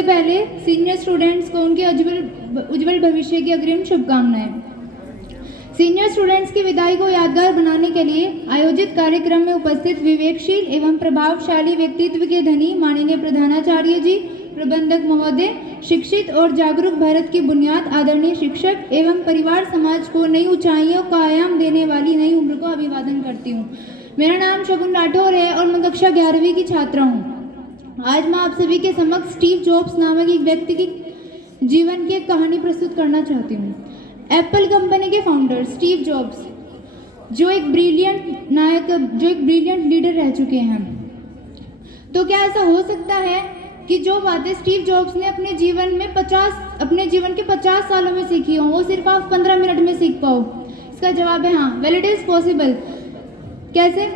सबसे पहले senior students को उनके उज्जवल भविष्य की अग्रिम शुभकामनाएं। सीनियर स्टूडेंट्स की विदाई को यादगार बनाने के लिए आयोजित कार्यक्रम में उपस्थित विवेकशील एवं प्रभावशाली व्यक्तित्व के धनी माननीय प्रधानाचार्य जी, प्रबंधक महोदय, शिक्षित और जागरूक भारत की बुनियाद आदरणीय शिक्षक एवं परिवार समाज को नई ऊंचाइयों का आयाम देने वाली नई उम्र को अभिवादन करती हूँ। मेरा नाम शगुन राठौर है और मैं कक्षा 11वीं की छात्रा हूँ। आज मैं आप सभी के समक्ष स्टीव जॉब्स नामक एक व्यक्ति की जीवन की एक कहानी प्रस्तुत करना चाहती हूँ। एप्पल कंपनी के फाउंडर स्टीव जॉब्स जो एक ब्रिलियंट लीडर रह चुके हैं। तो क्या ऐसा हो सकता है कि जो बातें स्टीव जॉब्स ने अपने जीवन के 50 सालों में सीखी हो वो सिर्फ आप 15 मिनट में सीख पाओ? इसका जवाब है हाँ, वेल इट इज पॉसिबल। कैसे?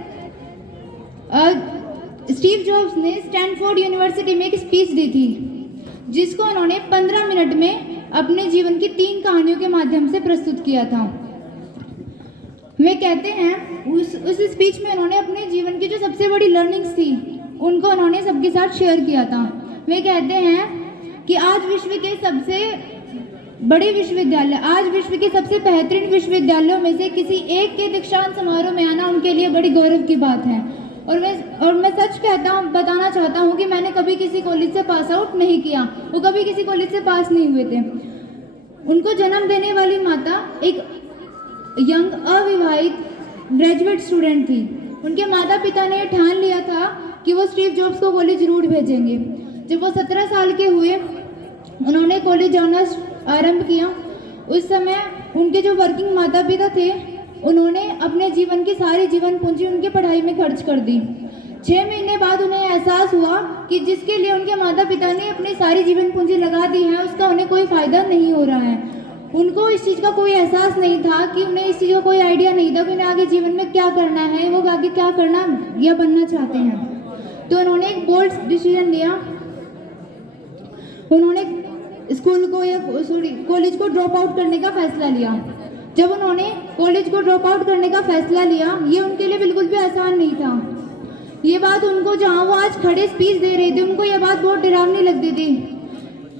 स्टीव जॉब्स ने स्टैनफोर्ड यूनिवर्सिटी में एक स्पीच दी थी जिसको उन्होंने 15 मिनट में अपने जीवन की 3 कहानियों के माध्यम से प्रस्तुत किया था। वे कहते हैं उस स्पीच में उन्होंने अपने जीवन की जो सबसे बड़ी लर्निंग्स थी उनको उन्होंने सबके साथ शेयर किया था। वे कहते हैं कि आज विश्व के सबसे बेहतरीन विश्वविद्यालयों में से किसी एक के दीक्षांत समारोह में आना उनके लिए बड़ी गौरव की बात है। और मैं सच बताना चाहता हूँ कि मैंने कभी किसी कॉलेज से पास आउट नहीं किया, वो कभी किसी कॉलेज से पास नहीं हुए थे। उनको जन्म देने वाली माता एक यंग अविवाहित ग्रेजुएट स्टूडेंट थी। उनके माता पिता ने ठान लिया था कि वो स्टीव जॉब्स को कॉलेज जरूर भेजेंगे। जब वो 17 साल के हुए उन्होंने कॉलेज जाना आरंभ किया। उस समय उनके जो वर्किंग माता पिता थे उन्होंने अपने जीवन की सारी जीवन पूंजी उनके पढ़ाई में खर्च कर दी। 6 महीने बाद उन्हें एहसास हुआ कि जिसके लिए उनके माता पिता ने अपनी सारी जीवन पूंजी लगा दी है उसका उन्हें कोई फ़ायदा नहीं हो रहा है। उनको इस चीज़ का कोई एहसास नहीं था कि उन्हें इस चीज़ का कोई आइडिया नहीं था कि उन्हें आगे जीवन में क्या करना है, वो आगे क्या करना या बनना चाहते हैं। तो उन्होंने एक बोल्ड डिसीजन लिया। उन्होंने कॉलेज को ड्रॉप आउट करने का फैसला लिया। जब उन्होंने कॉलेज को ड्रॉप आउट करने का फैसला लिया ये उनके लिए बिल्कुल भी आसान नहीं था। ये बात उनको, जहाँ वो आज खड़े स्पीच दे रहे थे, उनको ये बात बहुत डरावनी लगती थी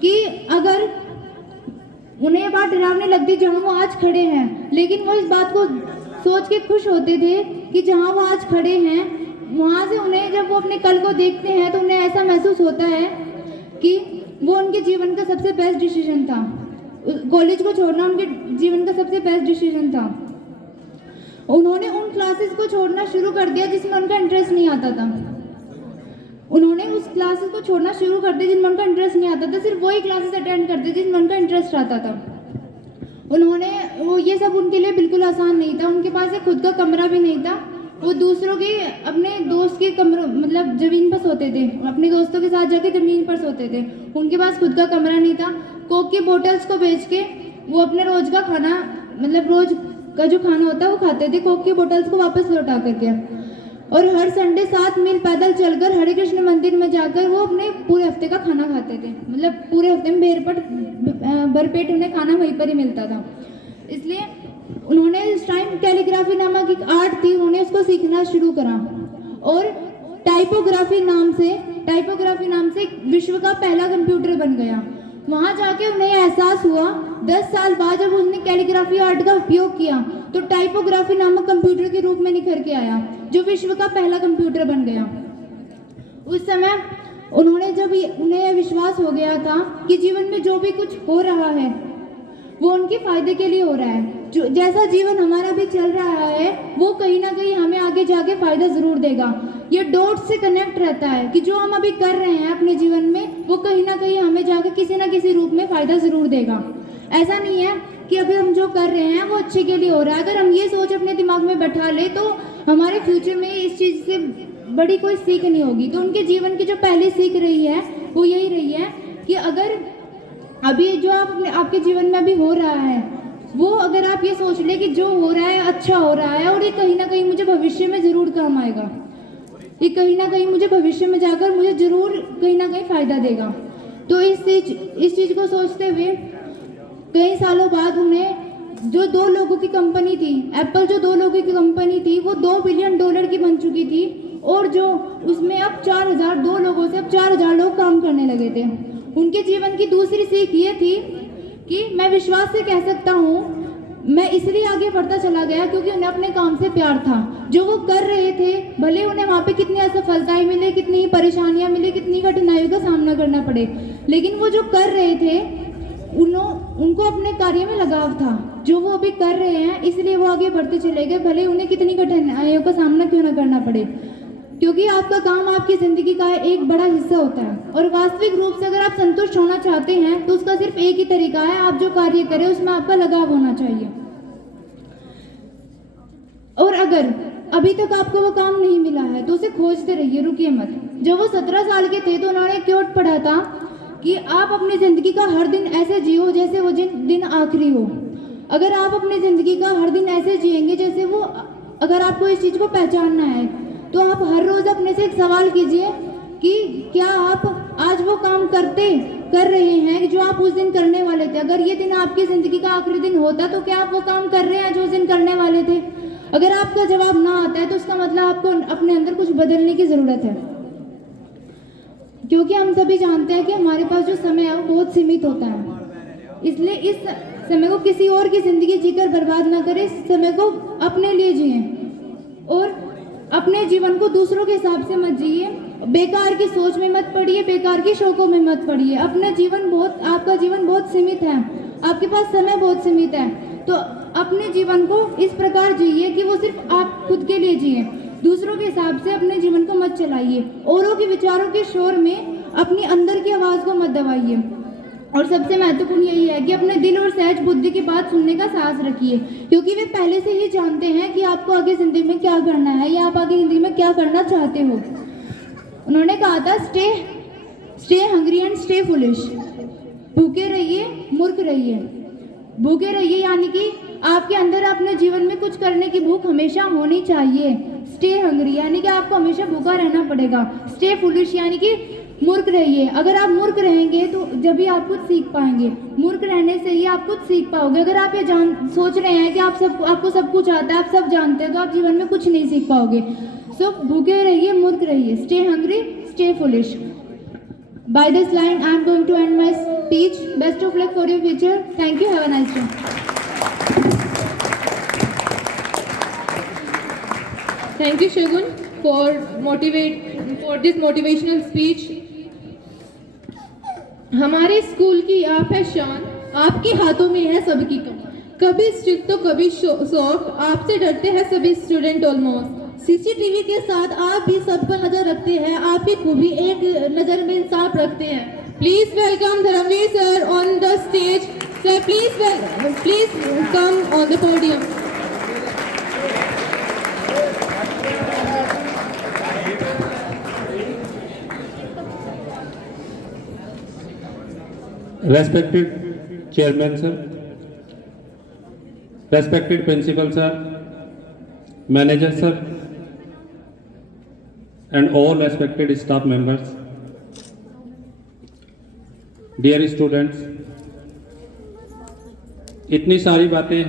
कि अगर उन्हें ये बात डरावनी लगती जहाँ वो आज खड़े हैं, लेकिन वो इस बात को सोच के खुश होते थे कि जहाँ वो आज खड़े हैं वहाँ से उन्हें, जब वो अपने कल को देखते हैं तो उन्हें ऐसा महसूस होता है कि वो उनके जीवन का सबसे बेस्ट डिसीजन था। कॉलेज को छोड़ना उनके जीवन का सबसे बेस्ट डिसीजन था। उन्होंने उन क्लासेस को छोड़ना शुरू कर दिया जिसमें उनका इंटरेस्ट नहीं आता था। उन्होंने उस क्लासेस को छोड़ना शुरू कर दिया जिनमें उनका इंटरेस्ट नहीं आता था। सिर्फ वही क्लासेस अटेंड करते जिसमें उनका इंटरेस्ट आता था। ये सब उनके लिए बिल्कुल आसान नहीं था। उनके पास एक खुद का कमरा भी नहीं था। वो दूसरों के, अपने दोस्त के कमरों, मतलब ज़मीन पर सोते थे, अपने दोस्तों के साथ जाके ज़मीन पर सोते थे। उनके पास खुद का कमरा नहीं था। कोक की बोतल्स को बेच के वो अपने रोज का खाना, मतलब रोज का जो खाना होता है वो खाते थे, कोक की बोतल्स को वापस लौटा करके। और हर संडे 7 मील पैदल चलकर हरे कृष्ण मंदिर में जाकर वो अपने पूरे हफ्ते का खाना खाते थे। मतलब पूरे हफ्ते में भरपेट उन्हें खाना वहीं पर ही मिलता था। इसलिए उन्होंने इस टाइम कैलीग्राफी नामक एक आर्ट थी, उन्होंने उसको सीखना शुरू करा और टाइपोग्राफी नाम से विश्व का पहला कंप्यूटर बन गया। वहाँ जाके उन्हें एहसास हुआ 10 साल बाद जब उसने कैलीग्राफी आर्ट का उपयोग किया तो टाइपोग्राफी नामक कंप्यूटर के रूप में निखर के आया जो विश्व का पहला कंप्यूटर बन गया। उस समय उन्हें यह विश्वास हो गया था कि जीवन में जो भी कुछ हो रहा है वो उनके फायदे के लिए हो रहा है। जैसा जीवन हमारा भी चल रहा है वो कहीं ना कहीं हमें आगे जाके फायदा जरूर देगा। ये डॉट से कनेक्ट रहता है कि जो हम अभी कर रहे हैं अपने जीवन में वो कहीं ना कहीं हमें जाके किसी ना किसी रूप में फायदा जरूर देगा। ऐसा नहीं है कि अभी हम जो कर रहे हैं वो अच्छे के लिए हो रहा है। अगर हम ये सोच अपने दिमाग में बैठा ले तो हमारे फ्यूचर में इस चीज़ से बड़ी कोई सीख नहीं होगी। तो उनके जीवन की जो पहली सीख रही है वो यही रही है कि अगर अभी जो आपके जीवन में अभी हो रहा है वो, अगर आप ये सोच ले कि जो हो रहा है अच्छा हो रहा है और ये कहीं ना कहीं मुझे भविष्य में ज़रूर काम आएगा, ये कहीं ना कहीं मुझे भविष्य में जाकर मुझे ज़रूर कहीं ना कहीं फ़ायदा देगा, तो इस चीज़ को सोचते हुए कई सालों बाद उन्हें जो 2 लोगों की कंपनी थी, एप्पल जो 2 लोगों की कंपनी थी वो $2 बिलियन की बन चुकी थी और जो उसमें अब 2 लोगों से अब 4000 लोग काम करने लगे थे। उनके जीवन की दूसरी सीख ये थी कि मैं विश्वास से कह सकता हूँ, मैं इसलिए आगे बढ़ता चला गया क्योंकि उन्हें अपने काम से प्यार था। जो वो कर रहे थे, भले उन्हें वहाँ पे कितनी असफलताएं मिले, कितनी ही परेशानियां मिली, कितनी कठिनाइयों का सामना करना पड़े, लेकिन वो जो कर रहे थे उनको अपने कार्य में लगाव था। जो वो अभी कर रहे हैं इसलिए वो आगे बढ़ते चले गए, भले उन्हें कितनी कठिनाइयों का सामना क्यों ना करना पड़े, क्योंकि आपका काम आपकी ज़िंदगी का एक बड़ा हिस्सा होता है। और वास्तविक रूप से अगर आप संतुष्ट होना चाहते हैं तो उसका सिर्फ एक ही तरीका है, आप जो कार्य करें उसमें आपका लगाव होना चाहिए। और अगर अभी तक आपको वो काम नहीं मिला है तो उसे खोजते रहिए, रुकिए मत। जब वो 17 साल के थे तो उन्होंने क्योट पढ़ा था कि आप अपनी ज़िंदगी का हर दिन ऐसे जियो जैसे वो दिन आखिरी हो। अगर आप अपनी ज़िंदगी का हर दिन ऐसे जिएंगे जैसे वो, अगर आपको इस चीज़ को पहचानना है तो आप हर रोज़ अपने से एक सवाल कीजिए कि क्या आप आज वो काम कर रहे हैं जो आप उस दिन करने वाले थे। अगर ये दिन आपकी ज़िंदगी का आखिरी दिन होता तो क्या आप वो काम कर रहे हैं जो उस दिन करने वाले थे। अगर आपका जवाब ना आता है तो उसका मतलब आपको अपने अंदर कुछ बदलने की ज़रूरत है, क्योंकि हम सभी जानते हैं कि हमारे पास जो समय है वो बहुत सीमित होता है। इसलिए इस समय को किसी और की ज़िंदगी जीकर बर्बाद ना करें, इस समय को अपने लिए जिए और अपने जीवन को दूसरों के हिसाब से मत जिए। बेकार की सोच में मत पड़िए, बेकार की शौकों में मत पड़िए। आपका जीवन बहुत सीमित है, आपके पास समय बहुत सीमित है, तो अपने जीवन को इस प्रकार जिए कि वो सिर्फ आप खुद के लिए जिए। दूसरों के हिसाब से अपने जीवन को मत चलाइए, औरों के विचारों के शोर में अपनी अंदर की आवाज़ को मत दबाइए। और सबसे महत्वपूर्ण यही है कि अपने दिल और सहज बुद्धि की बात सुनने का साहस रखिए, क्योंकि वे पहले से ही जानते हैं कि आपको आगे ज़िंदगी में क्या करना है या आप आगे ज़िंदगी में क्या करना चाहते हो। उन्होंने कहा था stay hungry and stay foolish. भूखे रहिए, मूर्ख रहिए। भूखे रहिए यानी कि आपके अंदर अपने जीवन में कुछ करने की भूख हमेशा होनी चाहिए। स्टे हंग्री यानी कि आपको हमेशा भूखा रहना पड़ेगा। स्टे फुलिश यानी कि मूर्ख रहिए। अगर आप मूर्ख रहेंगे तो जब भी आप कुछ सीख पाएंगे, मूर्ख रहने से ही आप कुछ सीख पाओगे। अगर आप ये सोच रहे हैं कि आपको सब कुछ आता है, आप सब जानते हैं, तो आप जीवन में कुछ नहीं सीख पाओगे। सो भूखे रहिए, मूर्ख रहिए। Stay hungry, stay foolish. By this line, I am going to end my speech. Best of luck for your future. Thank you. Have a nice day. Thank you, Shagun, for this motivational speech. हमारे school की आप है शान, आपके हाथों में है सबकी कमान। कभी स्ट्रिक्ट तो कभी सॉफ्ट, आपसे डरते हैं सभी स्टूडेंट ऑलमोस्ट। सीसीटीवी के साथ आप भी सब पर नजर रखते हैं, आपकी खूबी एक नजर में इंसाफ रखते हैं। Please welcome Dharmveer sir on the stage. Sir please come on the podium. Respected Chairman sir, respected Principal sir, Manager sir, and all respected staff members, dear students, इतनी सारी बातें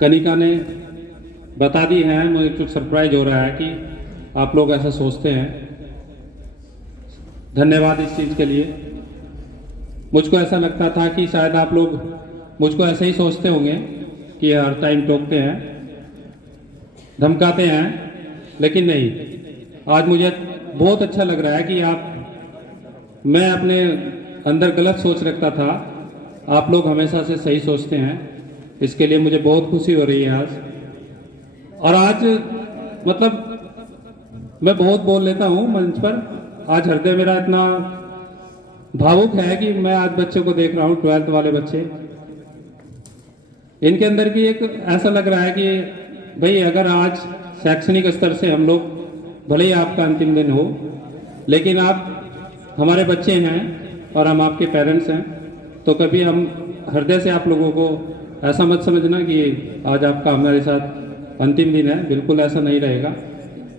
कनिका ने बता दी हैं। मुझे कुछ सरप्राइज हो रहा है कि आप लोग ऐसा सोचते हैं। धन्यवाद इस चीज़ के लिए। मुझको ऐसा लगता था कि शायद आप लोग मुझको ऐसे ही सोचते होंगे कि हर टाइम टोकते हैं, धमकाते हैं, लेकिन नहीं। आज मुझे बहुत अच्छा लग रहा है कि मैं अपने अंदर गलत सोच रखता था, आप लोग हमेशा से सही सोचते हैं। इसके लिए मुझे बहुत खुशी हो रही है आज। और आज मतलब मैं बहुत बोल लेता हूँ मंच पर। आज हृदय मेरा इतना भावुक है कि मैं आज बच्चों को देख रहा हूँ, 12th वाले बच्चे, इनके अंदर भी एक ऐसा लग रहा है कि भाई अगर आज शैक्षणिक स्तर से हम लोग, भले ही आपका अंतिम दिन हो, लेकिन आप हमारे बच्चे हैं और हम आपके पेरेंट्स हैं, तो कभी हम हृदय से आप लोगों को ऐसा मत समझना कि आज आपका हमारे साथ अंतिम दिन है। बिल्कुल ऐसा नहीं रहेगा।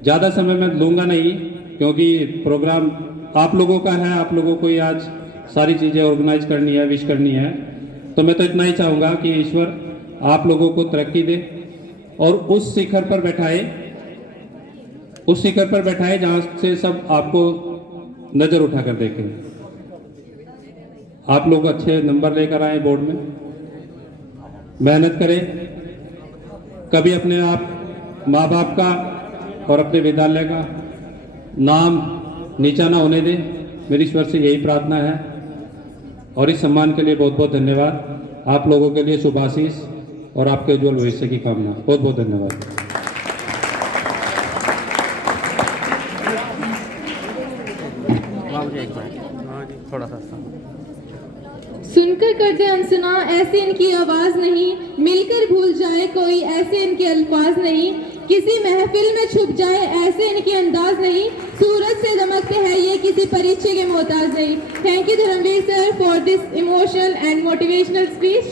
ज़्यादा समय मैं लूँगा नहीं, क्योंकि प्रोग्राम आप लोगों का है, आप लोगों को ही आज सारी चीज़ें ऑर्गेनाइज करनी है, विश करनी है। तो मैं तो इतना ही चाहूँगा कि ईश्वर आप लोगों को तरक्की दे और उस शिखर पर बैठाए जहाँ से सब आपको नज़र उठाकर देखें। आप लोग अच्छे नंबर लेकर आए बोर्ड में, मेहनत करें, कभी अपने आप माँ बाप का और अपने विद्यालय का नाम नीचा ना होने दें। मेरी ईश्वर से यही प्रार्थना है और इस सम्मान के लिए बहुत बहुत धन्यवाद। आप लोगों के लिए शुभ आशीष और आपके उज्जवल भविष्य की कामना। बहुत बहुत धन्यवाद। थोड़ा सा सुनकर करते अनसुना ऐसी इनकी आवाज नहीं, मिलकर भूल जाए कोई ऐसे इनके अल्फाज नहीं, किसी महफिल में छुप जाए ऐसे इनके अंदाज नहीं, सूरज से दमकते हैं ये किसी परिचय के मोहताज नहीं। Thank you Dharmveer sir for this emotional and motivational speech.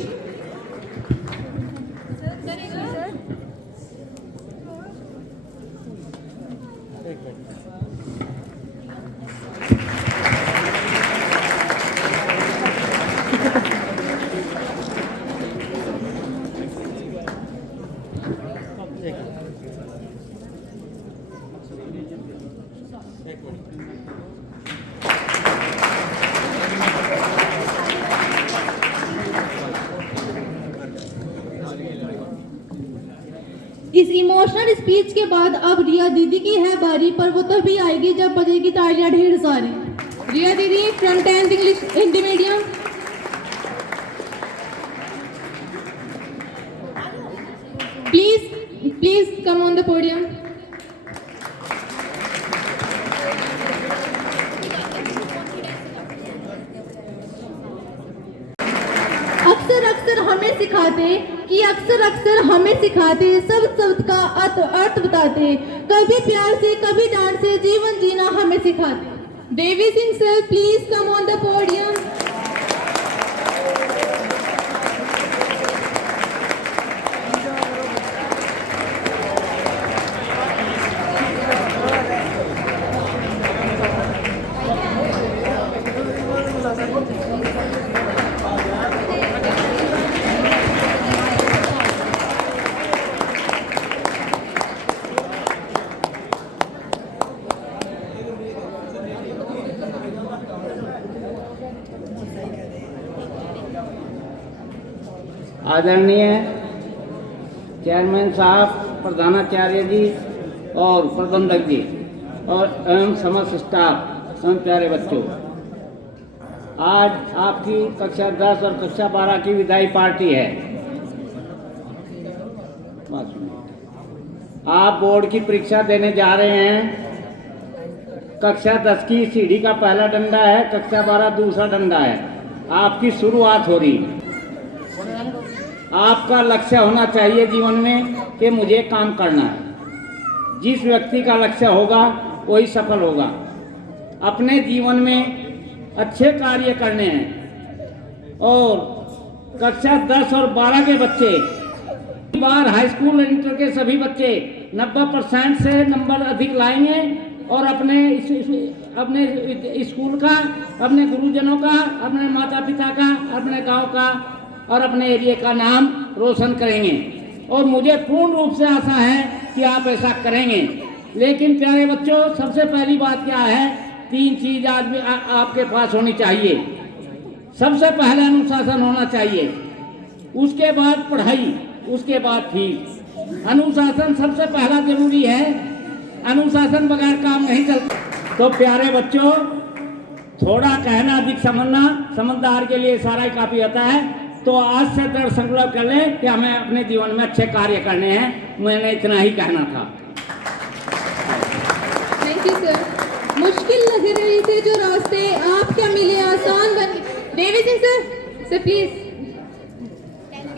इस इमोशनल स्पीच के बाद अब रिया दीदी की है बारी, पर वो तभी आएगी जब बजेगी तालियां ढेर सारी। रिया दीदी from 10th English Hindi medium. Please come on the podium. अक्सर हमें सिखाते सब शब्द का अर्थ बताते, कभी प्यार से कभी डांट से जीवन जीना हमें सिखाते। Devi Singh sir please come on the podium. आदरणीय चेयरमैन साहब, प्रधानाचार्य जी और प्रबंधक जी और एवं समस्त स्टाफ एवं प्यारे बच्चों, आज आपकी कक्षा 10 और कक्षा 12 की विदाई पार्टी है। आप बोर्ड की परीक्षा देने जा रहे हैं। कक्षा 10 की सीढ़ी का पहला डंडा है, कक्षा 12 दूसरा डंडा है। आपकी शुरुआत हो रही है। आपका लक्ष्य होना चाहिए जीवन में कि मुझे काम करना है। जिस व्यक्ति का लक्ष्य होगा वही सफल होगा। अपने जीवन में अच्छे कार्य करने हैं। और कक्षा 10 और 12 के बच्चे बार हाई स्कूल और इंटर के सभी बच्चे 90% से नंबर अधिक लाएंगे और अपने स्कूल का, अपने गुरुजनों का, अपने माता पिता का, अपने गांव का और अपने एरिया का नाम रोशन करेंगे। और मुझे पूर्ण रूप से आशा है कि आप ऐसा करेंगे। लेकिन प्यारे बच्चों, सबसे पहली बात क्या है, 3 चीज आदमी आपके पास होनी चाहिए। सबसे पहले अनुशासन होना चाहिए, उसके बाद पढ़ाई, उसके बाद फीस। अनुशासन सबसे पहला जरूरी है। अनुशासन बगैर काम नहीं चलता। तो प्यारे बच्चों, थोड़ा कहना अधिक समझना, समझदार के लिए सारा ही काफी होता है। तो आज से दृढ़ संकल्प कर लें कि हमें अपने जीवन में अच्छे कार्य करने हैं। मैंने इतना ही कहना था। Thank you sir. मुश्किल लग रहे थे जो रास्ते, आप क्या मिले आसान बन। देवी सिंह सर प्लीज।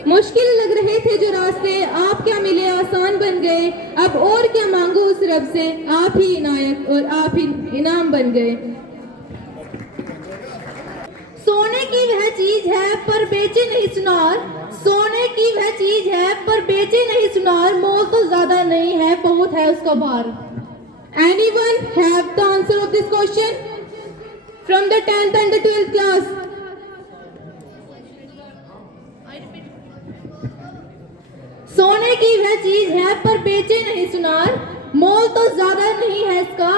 मुश्किल लग रहे थे जो रास्ते, आप क्या मिले आसान बन गए। अब और क्या मांगो उस रब से, आप ही इनायत और आप ही इनाम बन गए। सोने की वह चीज है पर बेचे नहीं सुनार, सोने की वह चीज है पर बेचे नहीं सुनार, मोल तो ज्यादा नहीं है, बहुत है उसका भार। Anyone have the answer of this question from the 10th and the 12th class? सोने की वह चीज है पर बेचे नहीं सुनार, मोल तो ज्यादा नहीं है इसका,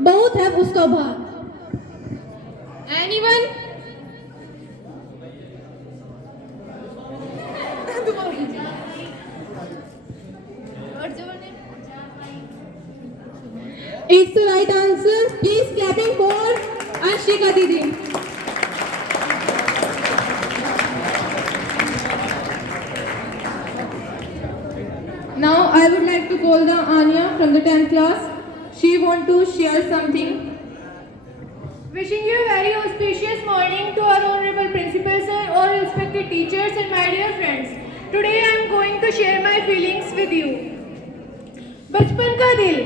बहुत है उसका भार। Anyone? It's the right answer. Please clapping for Anshika Didi. Now I would like to call the Anya from the 10th class. She want to share something. Wishing you a very auspicious morning to our honorable principal sir, all respected teachers and my dear friends. Today I am going to share my feelings with you. बचपन का दिल,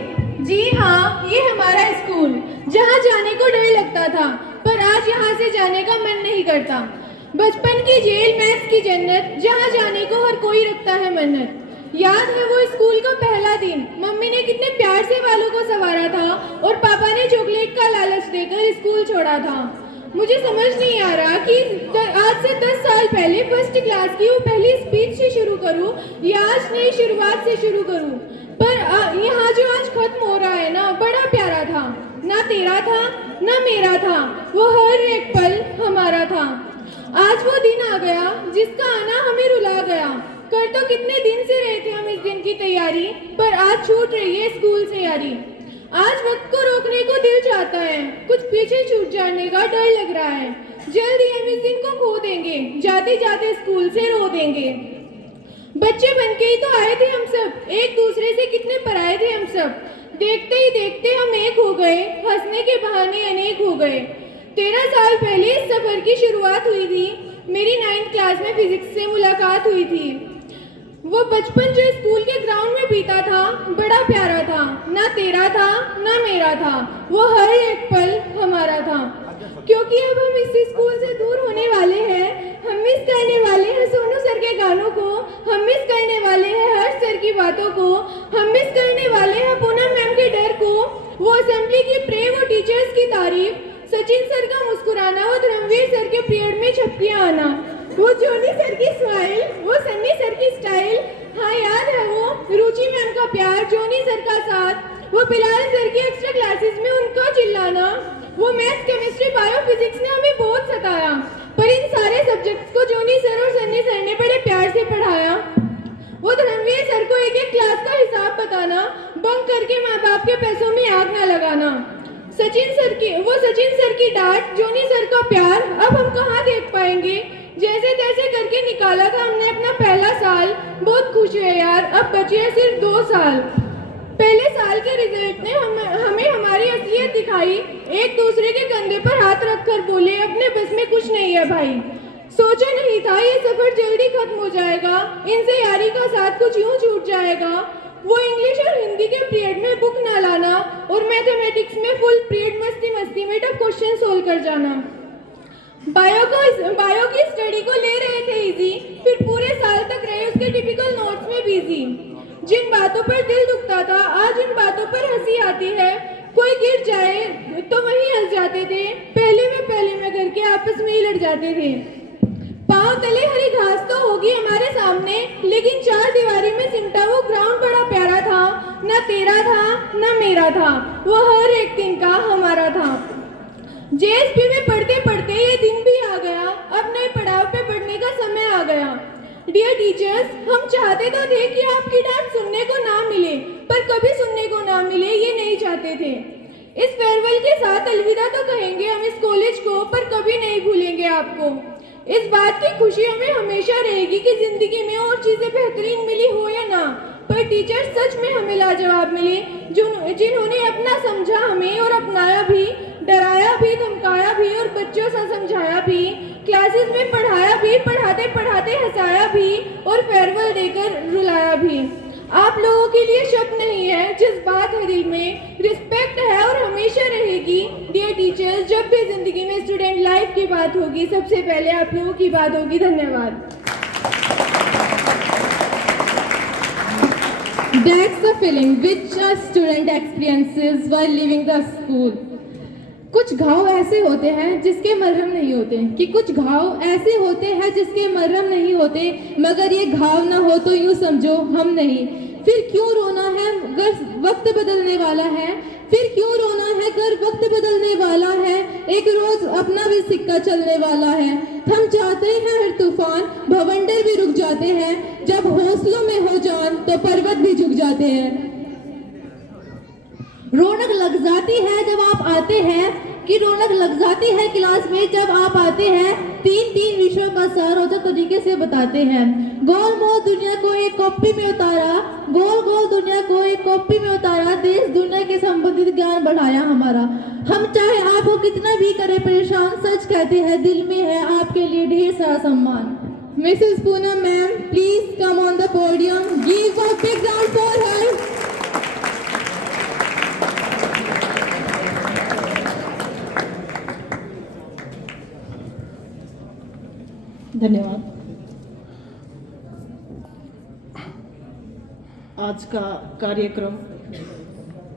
जी हाँ, ये हमारा school, जहाँ जाने को डर लगता था, पर आज यहाँ से जाने का मन नहीं करता। बचपन की जेल, मैथ्स की जन्नत, जहाँ जाने को हर कोई रखता है मन्नत। याद है वो स्कूल का पहला दिन, मम्मी ने कितने प्यार से बालों को संवारा था और पापा ने चॉकलेट का लालच देकर स्कूल छोड़ा था। मुझे समझ नहीं आ रहा कि आज से 10 साल पहले फर्स्ट क्लास की वो पहली स्पीच से शुरू करूं या आज नई शुरुआत से शुरू करूं। पर यहाँ जो आज खत्म हो रहा है ना, बड़ा प्यारा था, ना तेरा था ना मेरा था, वो हर एक पल हमारा था। आज वो दिन आ गया जिसका आना हमें रुला गया। कर तो कितने दिन से रहे थे हम इस दिन की तैयारी, पर आज छूट रही है स्कूल से यारी। आज वक्त को रोकने को दिल चाहता है, कुछ पीछे छूट जाने का डर लग रहा है। जल्दी हम इस दिन को खो देंगे, जाते जाते स्कूल से रो देंगे। बच्चे बनके ही तो आए थे हम सब, एक दूसरे से कितने पराए थे हम सब। देखते ही देखते हम एक हो गए, हंसने के बहाने अनेक हो गए। 13 साल पहले इस सफर की शुरुआत हुई थी, मेरी 9th क्लास में फिजिक्स से मुलाकात हुई थी। वो बचपन जो स्कूल के ग्राउंड में बीता था, बड़ा प्यारा था, ना तेरा था ना मेरा था, वो हर एक पल हमारा था। क्योंकि अब हम इस स्कूल से दूर होने वाले हैं, हम मिस करने वाले हैं सोनू सर के गानों को, हम मिस करने वाले हैं हर्ष सर की बातों को, हम मिस करने वाले हैं पूनम मैम के डर को, वो असेंबली की प्रे, वो टीचर्स की तारीफ, सचिन सर का मुस्कुराना, वो धर्मवीर सर के पीरियड में छपकियां आना, वो जोनी सर की स्माइल, वो सन्नी सर की स्टाइल। हाँ याद है वो रुचि मैम का प्यार, जोनी सर का साथ, वो बिलाल सर की एक्स्ट्रा क्लासेस में उनका चिल्लाना, वो मैथ्स, केमिस्ट्री, बायो, फिजिक्स ने हमें बहुत सताया, पर इन सारे सब्जेक्ट्स को जोनी सर और सन्नी सर ने बड़े प्यार से पढ़ाया। वो धर्मवीर सर को एक एक क्लास का हिसाब बताना, बंक करके माँ बाप के पैसों में आग न लगाना। सचिन सर की डांट, जोनी सर का प्यार अब हम कहाँ देख पाएंगे। जैसे तैसे करके निकाला था हमने अपना पहला साल, बहुत खुश हुए यार, अब बचे हैं सिर्फ 2 साल। पहले साल के रिजल्ट ने हमें हमारी असलियत दिखाई, एक दूसरे के कंधे पर हाथ रखकर बोले अपने बस में कुछ नहीं है भाई। सोचा नहीं था ये सफर जल्दी खत्म हो जाएगा, इनसे यारी का साथ कुछ यूं छूट जाएगा। वो इंग्लिश और हिंदी के पीरियड में बुक ना लाना और मैथमेटिक्स में फुल पीरियड मस्ती मस्ती में टफ क्वेश्चन सोल्व कर जाना। बायो की स्टडी को ले रहे थे इजी, फिर पूरे साल तक रहे उसके टिपिकल नोट्स में बिजी। जिन बातों पर दिल दुखता था, आज उन बातों पर हंसी आती है। कोई गिर जाए तो वहीं हंस जाते थे, पहले में करके आपस में ही लड़ जाते थे। पाँव तले हरी घास तो होगी हमारे सामने, लेकिन 4 दीवारी में सिमटा वो ग्राउंड बड़ा प्यारा था, ना तेरा था ना मेरा था, वो हर एक दिन का हमारा था। जेएसपी में पढ़ते पढ़ते ये दिन भी आ गया, अब नए पड़ाव पे बढ़ने का समय आ गया। डियर टीचर्स, हम चाहते तो थे कि आपकी डांट सुनने को ना मिले, पर कभी सुनने को ना मिले ये नहीं चाहते थे। इस फेयरवेल के साथ अलविदा तो कहेंगे हम इस कॉलेज को, पर कभी नहीं भूलेंगे आपको। इस बात की खुशी हमें हमेशा रहेगी कि जिंदगी में और चीजें बेहतरीन मिली हो या ना, पर टीचर सच में हमें लाजवाब मिले, जिन्होंने अपना समझा हमें और अपनाया भी, डराया भी, धमकाया भी और बच्चों सा समझाया भी, क्लासेस में पढ़ाया भी, पढ़ाते पढ़ाते हंसाया भी और फेयरवेल देकर रुलाया भी। आप लोगों के लिए शब्द नहीं है, जज्बात है दिल में, रिस्पेक्ट है और हमेशा रहेगी। डियर टीचर्स, जब भी जिंदगी में स्टूडेंट लाइफ की बात होगी, सबसे पहले आप लोगों की बात होगी। धन्यवाद। That's the feeling which a student experiences while leaving the school. कुछ घाव ऐसे होते हैं जिसके मरहम नहीं होते, कि कुछ घाव ऐसे होते हैं जिसके मरहम नहीं होते, मगर ये घाव ना हो तो यूं समझो हम नहीं। फिर क्यों रोना है अगर वक्त बदलने वाला है, फिर क्यों रोना है अगर वक्त बदलने वाला है, एक रोज अपना भी सिक्का चलने वाला है। थम जाते हैं हर तूफान, भवंडर भी रुक जाते हैं, जब हौसलों में हो जान तो पर्वत भी झुक जाते हैं। रौनक लग जाती है जब आप आते हैं, कि रौनक लग जाती है क्लास में जब आप आते हैं, 3 विषयों का सार रोचक तरीके से बताते हैं। गोल मोल दुनिया को एक कॉपी में उतारा, गोल गोल दुनिया को एक कॉपी में उतारा, देश दुनिया के संबंधित ज्ञान बढ़ाया हमारा। हम चाहे आपको कितना भी करे परेशान, सच कहते हैं दिल में है आपके लिए ढेर सारा सम्मान। Mrs Poonam ma'am, please come on the podium, give a big round for her. धन्यवाद। आज का कार्यक्रम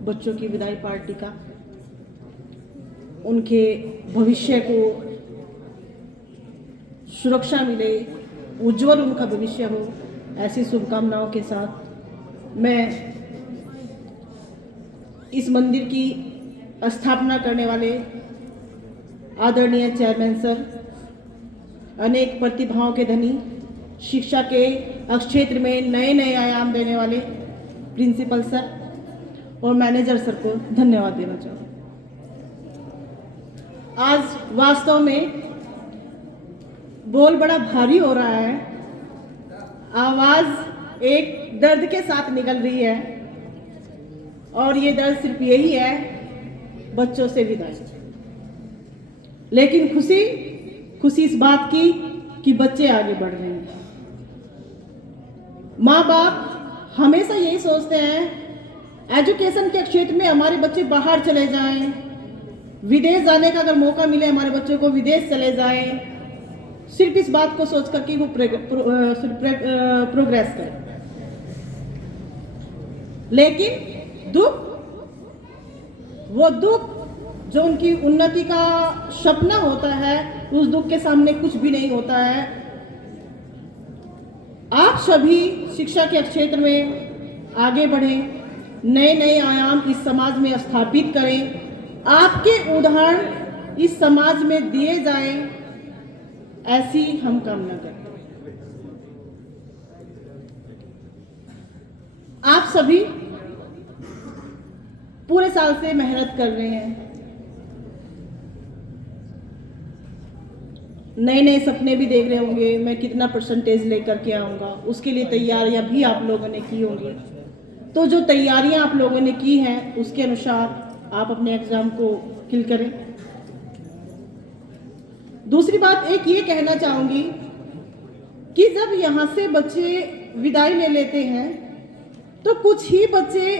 बच्चों की विदाई पार्टी का, उनके भविष्य को सुरक्षा मिले, उज्जवल उनका भविष्य हो, ऐसी शुभकामनाओं के साथ मैं इस मंदिर की स्थापना करने वाले आदरणीय चेयरमैन सर, अनेक प्रतिभाओं के धनी, शिक्षा के क्षेत्र में नए नए आयाम देने वाले प्रिंसिपल सर और मैनेजर सर को धन्यवाद देना चाहूँ। आज वास्तव में बोल बड़ा भारी हो रहा है, आवाज़ एक दर्द के साथ निकल रही है, और ये दर्द सिर्फ यही है, बच्चों से विदाई। लेकिन खुशी इस बात की कि बच्चे आगे बढ़ रहे हैं। माँ बाप हमेशा यही सोचते हैं एजुकेशन के क्षेत्र में हमारे बच्चे बाहर चले जाएं, विदेश जाने का अगर मौका मिले हमारे बच्चों को विदेश चले जाएं, सिर्फ इस बात को सोच कर कि वो प्रोग्रेस करें। लेकिन वो दुख जो उनकी उन्नति का सपना होता है, उस दुख के सामने कुछ भी नहीं होता है। आप सभी शिक्षा के क्षेत्र में आगे बढ़ें, नए नए आयाम इस समाज में स्थापित करें, आपके उदाहरण इस समाज में दिए जाएं, ऐसी हम कामना करते हैं। आप सभी पूरे साल से मेहनत कर रहे हैं, नए नए सपने भी देख रहे होंगे, मैं कितना परसेंटेज लेकर के आऊँगा, उसके लिए तैयारियां भी आप लोगों ने की होंगी। तो जो तैयारियां आप लोगों ने की हैं, उसके अनुसार आप अपने एग्ज़ाम को किल करें। दूसरी बात एक ये कहना चाहूँगी कि जब यहाँ से बच्चे विदाई ले लेते हैं, तो कुछ ही बच्चे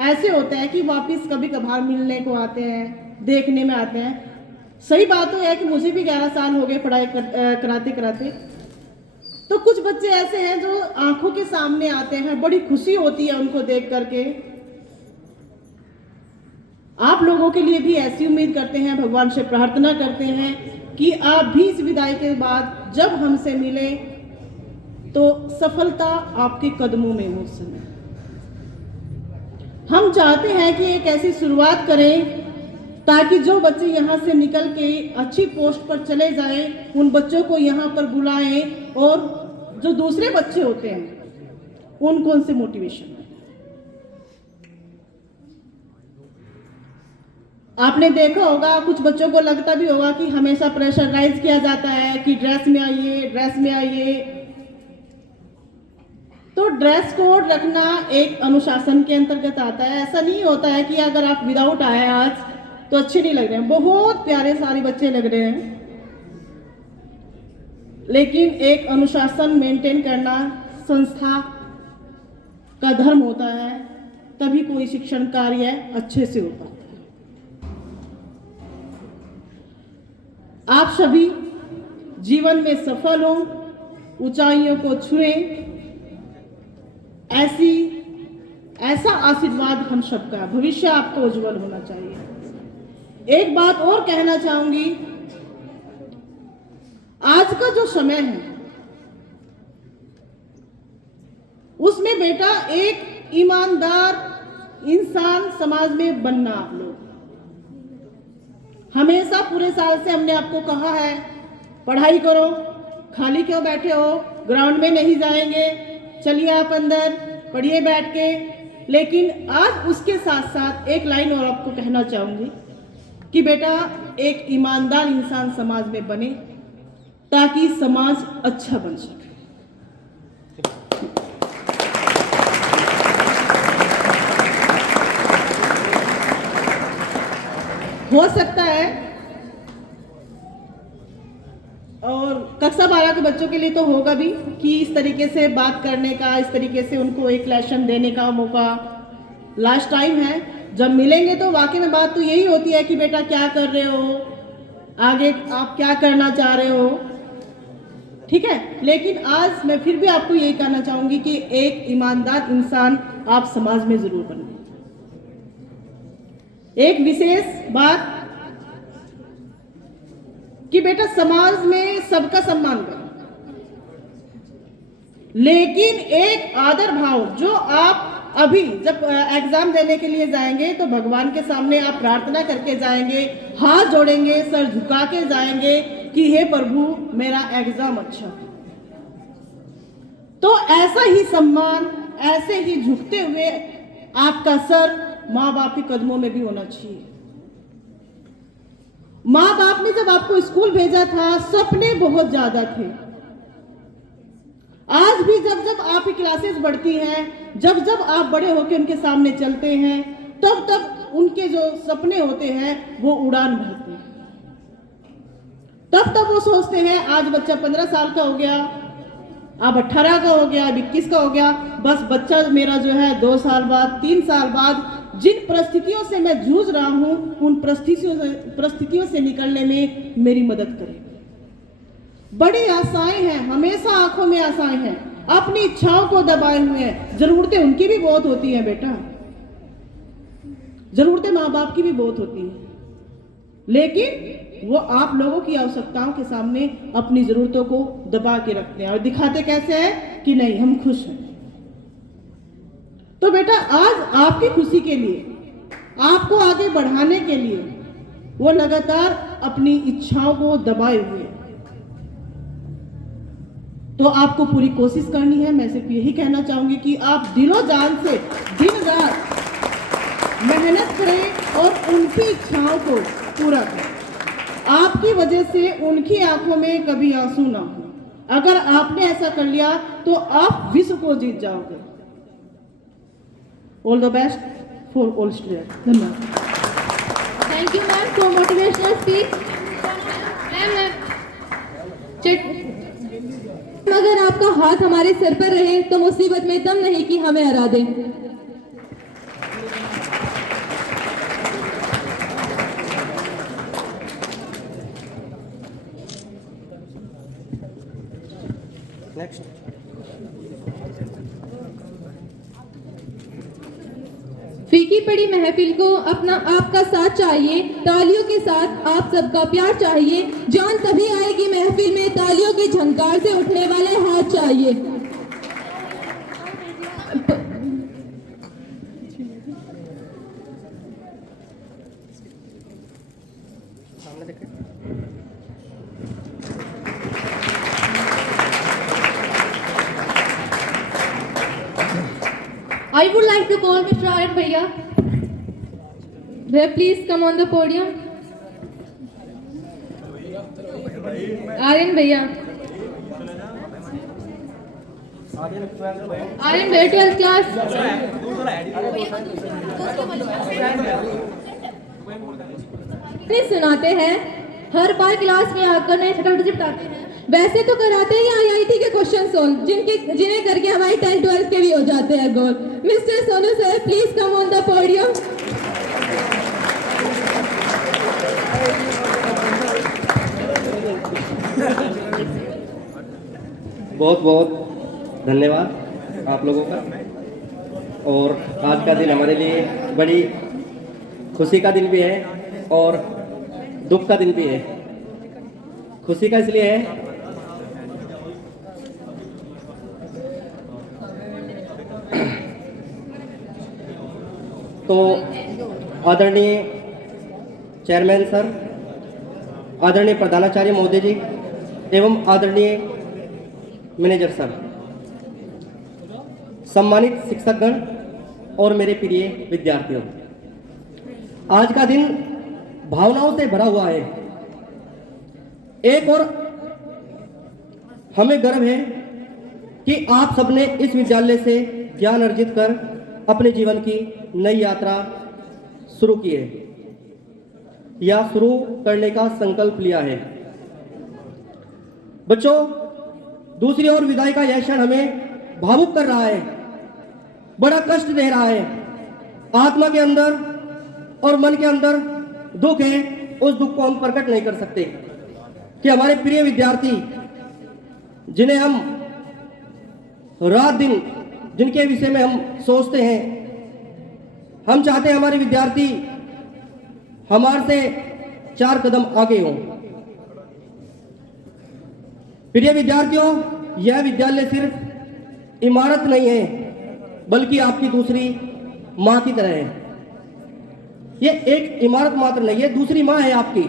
ऐसे होते हैं कि वापस कभी कभार मिलने को आते हैं, देखने में आते हैं। सही बात तो है कि मुझे भी 11 साल हो गए पढ़ाई कराते कराते। तो कुछ बच्चे ऐसे हैं जो आंखों के सामने आते हैं, बड़ी खुशी होती है उनको देख करके। आप लोगों के लिए भी ऐसी उम्मीद करते हैं, भगवान से प्रार्थना करते हैं कि आप भी इस विदाई के बाद जब हमसे मिले तो सफलता आपके कदमों में हो। समय हम चाहते हैं कि एक ऐसी शुरुआत करें ताकि जो बच्चे यहाँ से निकल के अच्छी पोस्ट पर चले जाएं, उन बच्चों को यहाँ पर बुलाएं और जो दूसरे बच्चे होते हैं उनको उनसे मोटिवेशन दें। आपने देखा होगा, कुछ बच्चों को लगता भी होगा कि हमेशा प्रेशराइज किया जाता है कि ड्रेस में आइए। तो ड्रेस कोड रखना एक अनुशासन के अंतर्गत आता है। ऐसा नहीं होता है कि अगर आप विदाउट आए आज तो अच्छे नहीं लग रहे हैं, बहुत प्यारे सारे बच्चे लग रहे हैं, लेकिन एक अनुशासन मेंटेन करना संस्था का धर्म होता है, तभी कोई शिक्षण कार्य अच्छे से होता है। आप सभी जीवन में सफल हो, ऊंचाइयों को छुएं, ऐसा आशीर्वाद हम सबका, भविष्य आपको उज्जवल होना चाहिए। एक बात और कहना चाहूंगी, आज का जो समय है उसमें बेटा एक ईमानदार इंसान समाज में बनना। आप लोग हमेशा पूरे साल से हमने आपको कहा है पढ़ाई करो, खाली क्यों बैठे हो, ग्राउंड में नहीं जाएंगे, चलिए आप अंदर पढ़िए बैठ के। लेकिन आज उसके साथ साथ एक लाइन और आपको कहना चाहूंगी कि बेटा एक ईमानदार इंसान समाज में बने ताकि समाज अच्छा बन सके। हो सकता है और कक्षा 12 के बच्चों के लिए तो होगा भी कि इस तरीके से बात करने का, इस तरीके से उनको एक लेसन देने का मौका लास्ट टाइम है। जब मिलेंगे तो वाकई में बात तो यही होती है कि बेटा क्या कर रहे हो, आगे आप क्या करना चाह रहे हो, ठीक है। लेकिन आज मैं फिर भी आपको यही कहना चाहूंगी कि एक ईमानदार इंसान आप समाज में जरूर बने। एक विशेष बात कि बेटा समाज में सबका सम्मान करें, लेकिन एक आदर भाव जो आप अभी जब एग्जाम देने के लिए जाएंगे तो भगवान के सामने आप प्रार्थना करके जाएंगे, हाथ जोड़ेंगे, सर झुका के जाएंगे कि हे प्रभु मेरा एग्जाम अच्छा हो। तो ऐसा ही सम्मान, ऐसे ही झुकते हुए आपका सर माँ बाप के कदमों में भी होना चाहिए। माँ बाप ने जब आपको स्कूल भेजा था सपने बहुत ज्यादा थे। आज भी जब जब आपकी क्लासेस बढ़ती हैं, जब जब आप बड़े होकर उनके सामने चलते हैं, तब तब उनके जो सपने होते हैं वो उड़ान भरते हैं। तब तब वो सोचते हैं आज बच्चा 15 साल का हो गया, अब 18 का हो गया, अब 21 का हो गया, बस बच्चा मेरा जो है 2 साल बाद, 3 साल बाद जिन परिस्थितियों से मैं जूझ रहा हूं उन परिस्थितियों से निकलने में मेरी मदद करे। बड़ी आशाएं हैं, हमेशा आंखों में आशाएं हैं, अपनी इच्छाओं को दबाए हुए हैं। जरूरतें उनकी भी बहुत होती हैं बेटा, जरूरतें माँ बाप की भी बहुत होती हैं, लेकिन वो आप लोगों की आवश्यकताओं के सामने अपनी जरूरतों को दबा के रखते हैं और दिखाते कैसे हैं कि नहीं हम खुश हैं। तो बेटा आज आपकी खुशी के लिए, आपको आगे बढ़ाने के लिए वो लगातार अपनी इच्छाओं को दबाए हुए हैं। तो आपको पूरी कोशिश करनी है। मैं सिर्फ यही कहना चाहूंगी कि आप दिलो जान से दिन रात मेहनत करें और उनकी इच्छाओं को पूरा करें। आपकी वजह से उनकी आंखों में कभी आंसू ना हो। अगर आपने ऐसा कर लिया तो आप विश्व को जीत जाओगे। All the best for all student. धन्यवाद। Thank you ma'am for motivational speech. अगर आपका हाथ हमारे सर पर रहे तो मुसीबत में दम नहीं कि हमें हरा दे। फीकी पड़ी महफिल को अपना आपका साथ चाहिए, तालियों के साथ आप सबका प्यार चाहिए। जान तभी आएगी महफिल में, तालियों की झंकार से उठने वाले हाथ चाहिए। I would like to call Mr. Aryan Bhaiya. Bhaiya, please come on the podium. Aryan Bhaiya. Aryan Bhaiya, 12th class. सुनाते हैं, हर बार क्लास में आकर नए फैकल्टी बताते हैं। वैसे तो कराते हैं आईआईटी के क्वेश्चन सोल्व, जिन्हें करके हमारी 10th 12th के भी हो जाते हैं गोल। Mister Sonu sir, please come on the podium. बहुत बहुत धन्यवाद आप लोगों का। और आज का दिन हमारे लिए बड़ी खुशी का दिन भी है और दुख का दिन भी है। खुशी का इसलिए है तो आदरणीय चेयरमैन सर, आदरणीय प्रधानाचार्य महोदय जी एवं आदरणीय मैनेजर सर, सम्मानित शिक्षकगण और मेरे प्रिय विद्यार्थियों, आज का दिन भावनाओं से भरा हुआ है। एक और हमें गर्व है कि आप सबने इस विद्यालय से ज्ञान अर्जित कर अपने जीवन की नई यात्रा शुरू की है या शुरू करने का संकल्प लिया है। बच्चों, दूसरी ओर विदाई का यह क्षण हमें भावुक कर रहा है, बड़ा कष्ट दे रहा है। आत्मा के अंदर और मन के अंदर दुख है, उस दुख को हम प्रकट नहीं कर सकते कि हमारे प्रिय विद्यार्थी जिन्हें हम रात दिन, जिनके विषय में हम सोचते हैं, हम चाहते हैं हमारे विद्यार्थी हमारे से 4 कदम आगे हों। प्रिय विद्यार्थियों, यह विद्यालय सिर्फ इमारत नहीं है बल्कि आपकी दूसरी मां की तरह है। यह एक इमारत मात्र नहीं है, दूसरी मां है आपकी।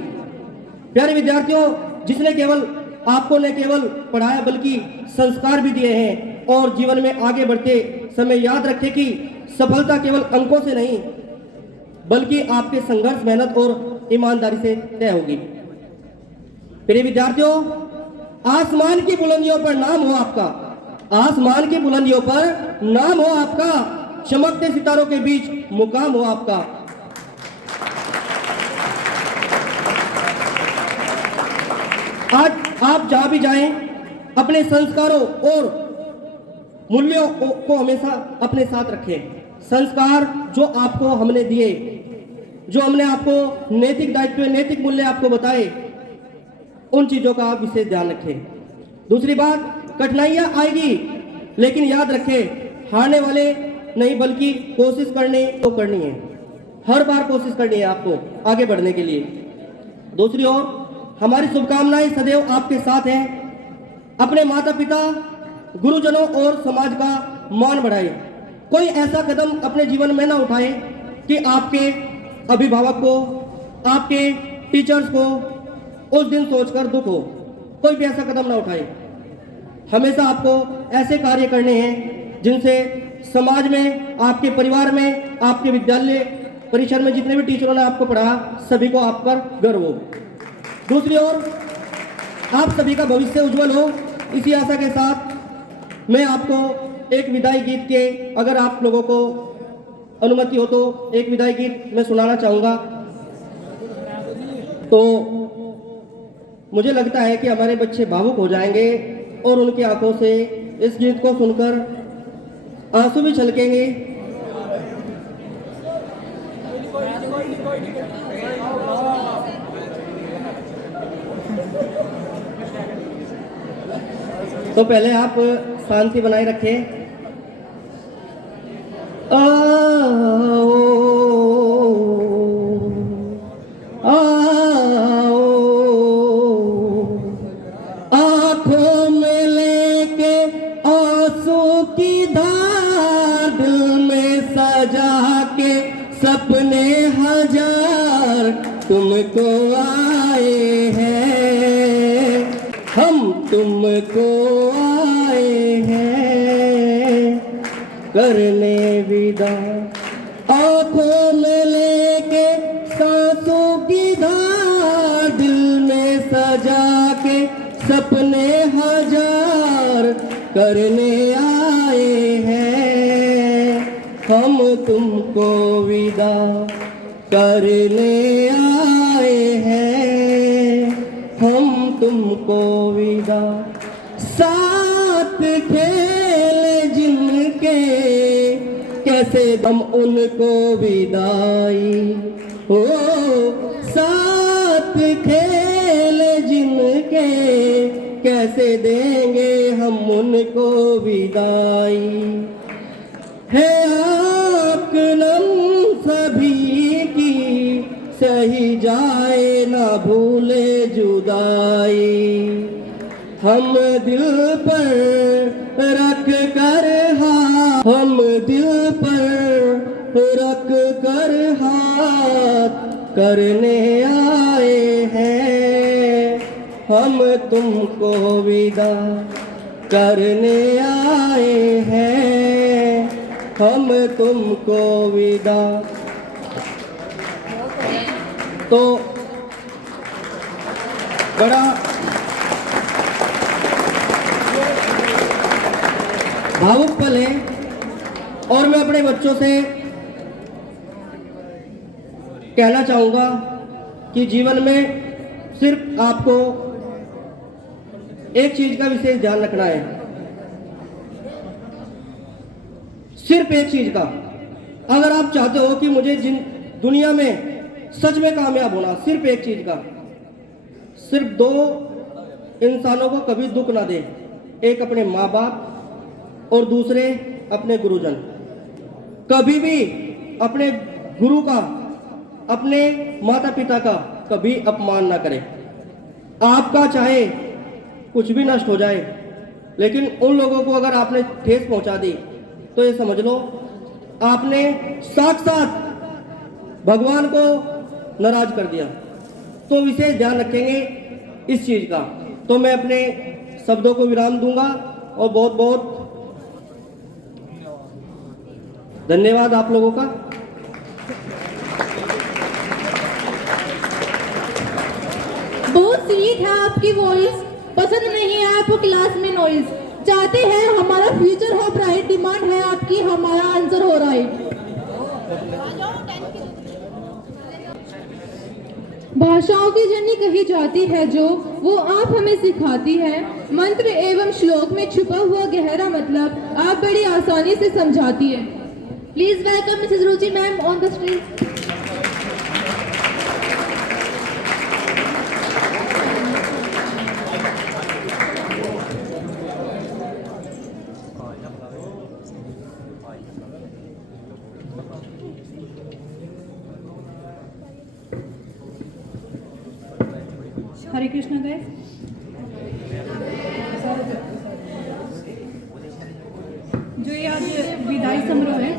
प्यारे विद्यार्थियों, जिसने केवल आपको न केवल पढ़ाया बल्कि संस्कार भी दिए हैं और जीवन में आगे बढ़ते समय याद रखें कि सफलता केवल अंकों से नहीं बल्कि आपके संघर्ष, मेहनत और ईमानदारी से तय होगी। प्रिय विद्यार्थियों, आसमान की बुलंदियों पर नाम हो आपका, आसमान की बुलंदियों पर नाम हो आपका, चमकते सितारों के बीच मुकाम हो आपका। आज आप जहां भी जाएं, अपने संस्कारों और मूल्यों को हमेशा अपने साथ रखें। संस्कार जो आपको हमने दिए, जो हमने आपको नैतिक दायित्व, नैतिक मूल्य आपको बताए, उन चीजों का आप विशेष ध्यान रखें। दूसरी बात, कठिनाइयां आएगी लेकिन याद रखें, हारने वाले नहीं बल्कि कोशिश करनी है। हर बार कोशिश करनी है आपको आगे बढ़ने के लिए। दूसरी ओर हमारी शुभकामनाएं सदैव आपके साथ हैं। अपने माता पिता, गुरुजनों और समाज का मान बढ़ाए। कोई ऐसा कदम अपने जीवन में ना उठाए कि आपके अभिभावक को, आपके टीचर्स को उस दिन सोचकर दुख हो। कोई भी ऐसा कदम ना उठाए। हमेशा आपको ऐसे कार्य करने हैं जिनसे समाज में, आपके परिवार में, आपके विद्यालय परिसर में जितने भी टीचरों ने आपको पढ़ाया, सभी को आप पर गर्व हो। दूसरी ओर आप सभी का भविष्य उज्जवल हो। इसी आशा के साथ मैं आपको एक विदाई गीत के, अगर आप लोगों को अनुमति हो तो एक विदाई गीत मैं सुनाना चाहूँगा। तो मुझे लगता है कि हमारे बच्चे भावुक हो जाएंगे और उनकी आंखों से इस गीत को सुनकर आंसू भी छलकेंगे। तो पहले आप शांति बनाए रखें। आँखों में लेके आंसू की धार, दिल में सजा के सपने हजार तुमको आए हैं, हम तुमको आए हैं करने विदा। आँखों में लेके सांसों की धार, दिल में सजा के सपने हजार करने आए हैं, हम तुमको विदा करने आए हैं, हम तुमको विदा। साथ खेल जिनके कैसे हम उनको विदाई हो, साथ खेल जिनके कैसे देंगे हम उनको विदाई। है आकलन सभी की सही जाए ना भूले जुदाई, हम दिल पर रख कर हम करने आए हैं, हम तुमको विदा करने आए हैं, हम तुमको विदा। तो बड़ा भावुक पल है और मैं अपने बच्चों से कहना चाहूँगा कि जीवन में सिर्फ आपको एक चीज का विशेष ध्यान रखना है, सिर्फ एक चीज का। अगर आप चाहते हो कि मुझे दुनिया में सच में कामयाब होना, सिर्फ एक चीज का, सिर्फ दो इंसानों को कभी दुख ना दे, एक अपने माँ बाप और दूसरे अपने गुरुजन। कभी भी अपने गुरु का, अपने माता पिता का कभी अपमान ना करें। आपका चाहे कुछ भी नष्ट हो जाए, लेकिन उन लोगों को अगर आपने ठेस पहुंचा दी तो ये समझ लो आपने साक्षात भगवान को नाराज कर दिया। तो विशेष ध्यान रखेंगे इस चीज का। तो मैं अपने शब्दों को विराम दूंगा और बहुत बहुत धन्यवाद आप लोगों का। बहुत स्वीट है आपकी वॉइस, पसंद नहीं है आपको क्लास में नॉइज। चाहते हैं हमारा फ्यूचर हो ब्राइट, डिमांड है आपकी हमारा आंसर हो राइट। भाषाओं की जननी कही जाती है जो, वो आप हमें सिखाती है। मंत्र एवं श्लोक में छुपा हुआ गहरा मतलब आप बड़ी आसानी से समझाती है। Please welcome Mrs Ruchi ma'am on the stage. Hare Krishna guys. जो ये आज विदाई समारोह है,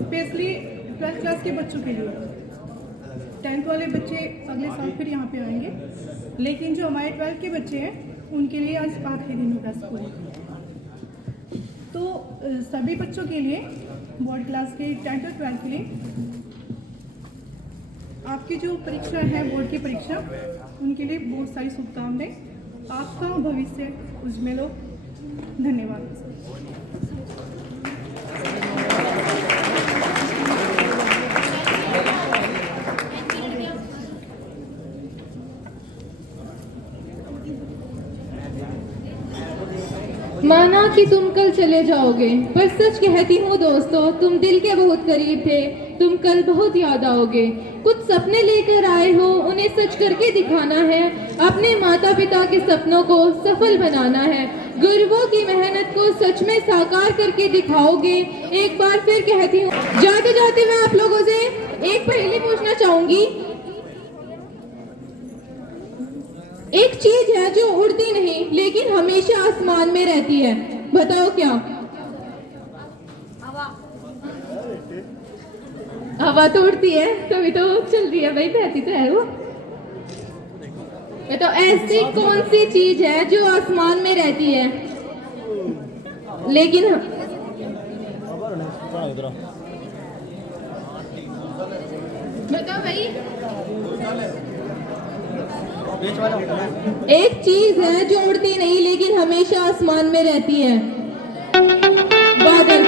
स्पेशली 12th क्लास के बच्चों के लिए। 10th वाले बच्चे अगले साल फिर यहाँ पे आएंगे, लेकिन जो हमारे 12th के बच्चे हैं उनके लिए आज आखिरी दिन होगा स्कूल। तो सभी बच्चों के लिए, बोर्ड क्लास के 10th और 12th के लिए आपकी जो परीक्षा है, बोर्ड की परीक्षा, उनके लिए बहुत सारी शुभकामनाएं। आपका भविष्य उज्जवल हो। धन्यवाद। माना कि तुम कल चले जाओगे, पर सच कहती हूँ दोस्तों, तुम दिल के बहुत करीब थे, तुम कल बहुत याद आओगे। कुछ सपने लेकर आए हो, उन्हें सच करके दिखाना है। अपने माता पिता के सपनों को सफल बनाना है। गुरुओं की मेहनत को सच में साकार करके दिखाओगे। एक बार फिर कहती हूँ, जाते जाते मैं आप लोगों से एक पहेली पूछना चाहूंगी। एक चीज है जो उड़ती नहीं लेकिन हमेशा आसमान में रहती है, बताओ क्या? हवा तो उड़ती है, कभी तो चलती है भाई, बहती तो है वो। तो ऐसी कौन सी चीज है जो आसमान में रहती है लेकिन बताओ भाई। एक चीज है जो उड़ती नहीं लेकिन हमेशा आसमान में रहती है। बादल।